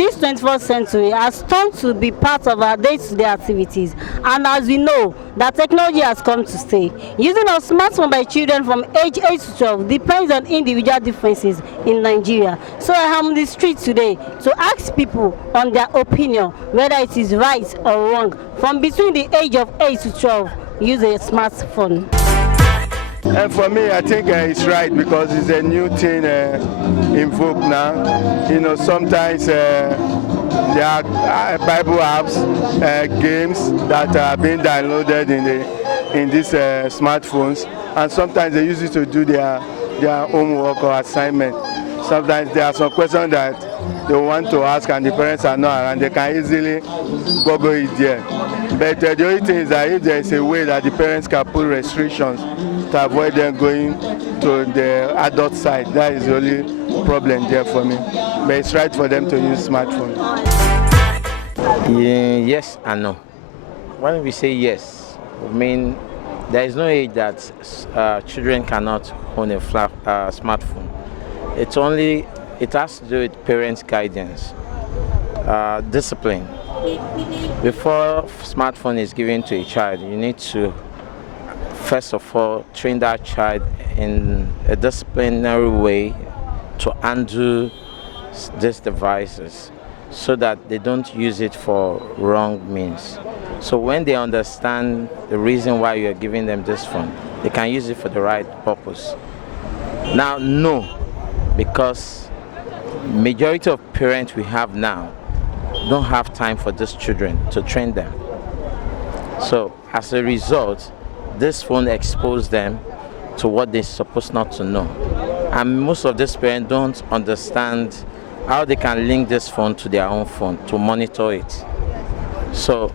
this 21st century has turned to be part of our day-to-day activities. And as we know, that technology has come to stay. Using a smartphone by children from age 8 to 12 depends on individual differences in Nigeria. So I am on the street today to ask people on their opinion whether it is right or wrong from between the age of 8 to 12 use a smartphone. And for me, I think it's right because it's a new thing in vogue now. You know, sometimes there are Bible apps, games that are being downloaded in these smartphones, and sometimes they use it to do their homework or assignment. Sometimes there are some questions that they want to ask and the parents are not around. They can easily Google it there. But the only thing is that if there is a way that the parents can put restrictions to avoid them going to the adult side, that is the only problem there for me. But it's right for them to use smartphones. Yes and no. When we say yes, I mean there is no age that children cannot own a smartphone. It has to do with parents' guidance, discipline. Before smartphone is given to a child, you need to first of all train that child in a disciplinary way to undo these devices so that they don't use it for wrong means. So when they understand the reason why you are giving them this phone, they can use it for the right purpose. Now, no, because majority of parents we have now don't have time for these children to train them. So as a result, this phone exposed them to what they're supposed not to know. And most of these parents don't understand how they can link this phone to their own phone to monitor it. So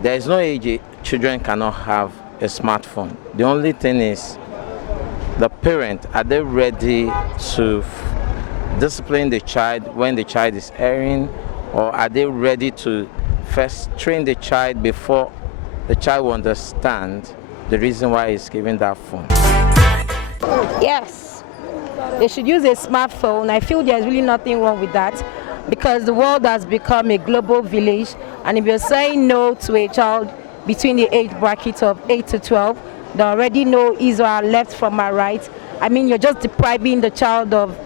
there is no age children cannot have a smartphone. The only thing is the parent, are they ready to discipline the child when the child is erring, or are they ready to first train the child before the child will understand the reason why he's given that phone? Yes, they should use a smartphone. I feel there's really nothing wrong with that because the world has become a global village, and if you're saying no to a child between the age bracket of 8 to 12, they already know Israel left from our right. I mean, you're just depriving the child of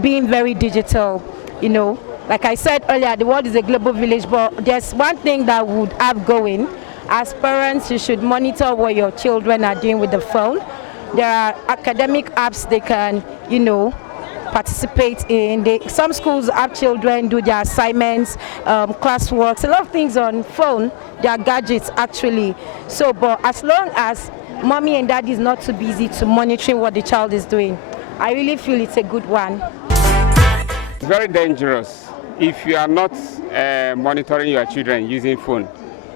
being very digital, you know. Like I said earlier, the world is a global village, but there's one thing that would have going. As parents, you should monitor what your children are doing with the phone. There are academic apps they can, you know, participate in. Some schools have children do their assignments, classworks, a lot of things on phone, their gadgets actually. So, but as long as mommy and daddy is not too busy to monitoring what the child is doing, I really feel it's a good one. It's very dangerous if you are not monitoring your children using phone,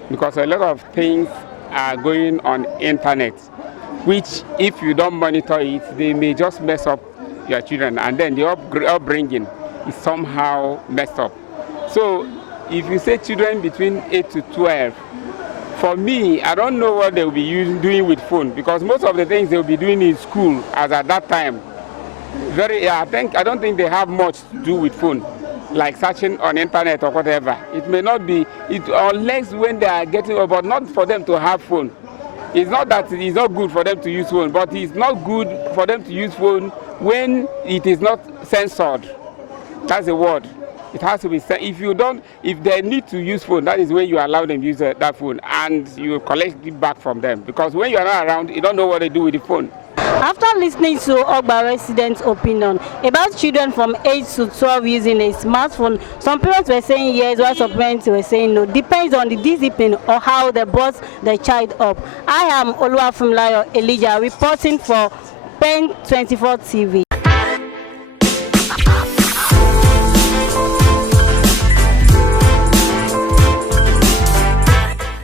because a lot of things are going on internet, which if you don't monitor it, they may just mess up your children, and then the upbringing is somehow messed up. So if you say children between 8 to 12, for me, I don't know what they will be doing with phone, because most of the things they will be doing in school as at that time, I don't think they have much to do with phone, like searching on internet or whatever. It may not be, unless when they are getting, but not for them to have phone. It's not that it's not good for them to use phone, but it's not good for them to use phone when it is not censored. That's the word. It has to be, if they need to use phone, that is when you allow them to use that phone, and you collect it back from them. Because when you are not around, you don't know what they do with the phone. After listening to Ogba residents' opinion about children from 8 to 12 using a smartphone, some parents were saying yes, while some parents were saying no. Depends on the discipline or how they brought the child up. I am OLUWAFUNMILAYO Elijah reporting for PEN 24 TV.